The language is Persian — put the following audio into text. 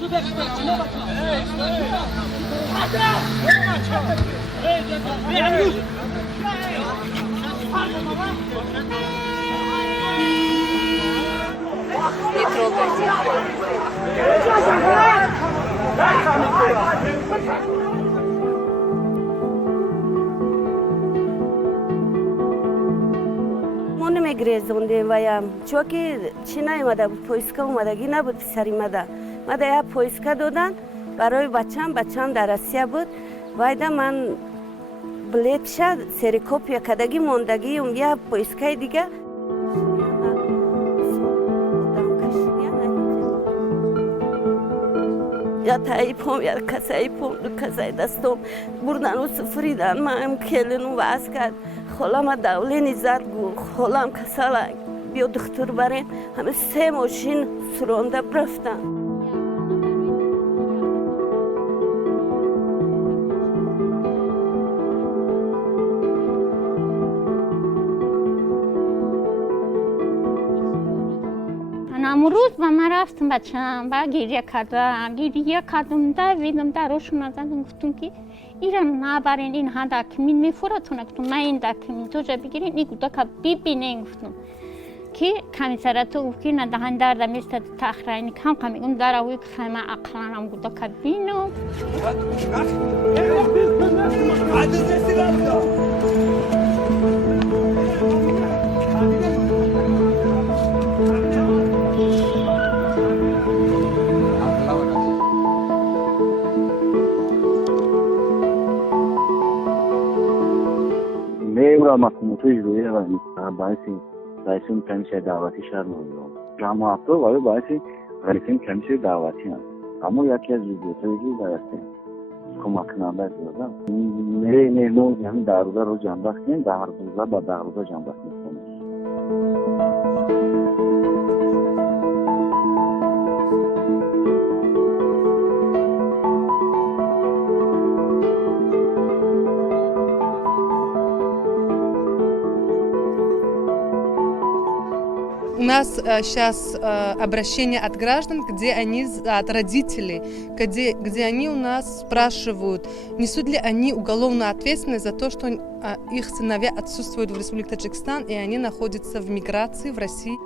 Не трогайте. ما نمیگریزوندیم ویم چون که چی نیومده بود پویسکا اومدگی نبود پسری مده یه پویسکا دادن برای بچم در اسیا بود وایده من بلیت شد سریکوپیا کدگی موندگی یه پویسکای دیگه یا تایپم یا کسایپم دو کسای دستم بردن و سفریدن من کلنو واس کرد خالم دولینی زد گو خالم کسالک بیا دکتر برین همه 3 ماشین سرونده برفتن امروز با من رفتم بچم و گریه کردم دویدم درشون نزدم گفتم که ایران نبرین این ها دکمین میفورتونه گفتم من این دکمین تو جا بگیرین این گودا که ببینین گفتم که کمیسراتو گفت که ندهن درد میستد تخرینی کم میگم در اوی که خیمه اقلانم گودا که بینم میورا مکموتوی روی و باعثی رئیسون کمیسیون دعوتی شهر نویدم جمع هفته ولی باعثی رئیسون کمیسیون دعوتی هم اما یکی از ویدیوهایی درسته کمک کننده دادم نه یعنی در روزا رو جمع بخش کنیم در روزا با در روزا جمع بخش کنیم У нас сейчас обращение от граждан, где они, от родителей, где они у нас спрашивают, несут ли они уголовную ответственность за то, что их сыновья отсутствуют в Республике Таджикистан, и они находятся в миграции в России.